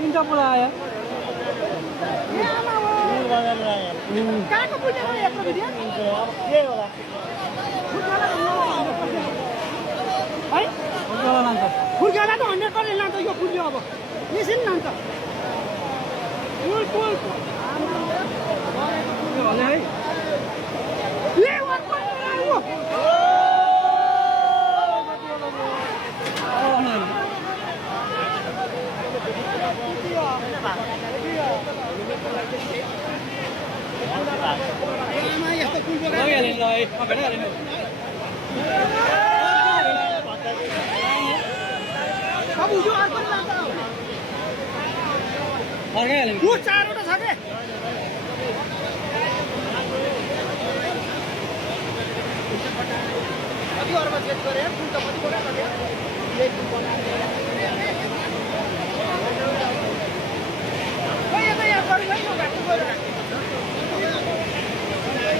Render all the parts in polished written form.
तीनटा पुरा आयो कहाँको पुग्यो हो यत्रो भिडियो के होला है फुटबल लान्छ फुर्केला त 100% लान्छ यो पुग्यो अब एकछिन लान्छ पुल भने है ले लगिहाल्यो ल भेटाइहाल्यो अब यो अर्को लान्छ फर्काइहाल्यो यो चारवटा छ के कति अर्ब चेक गरे पुल त कति बडा गरे एक पुल बनाए यता यहाँ गरौँ है यो बाटो गएर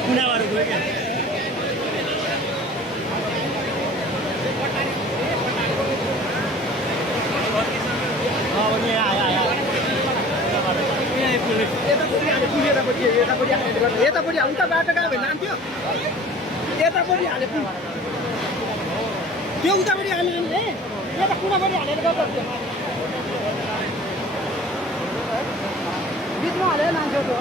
कुनाबाट गयो के यतापट्टि उता बाटो कहाँ भयो नान्थ्यो यतापट्टि हाले पुल त्यो उतापट्टि हाल्नु है यता कुनापट्टि हालेर गर्छ बिचमा हालेर लान्थ्यो त्यो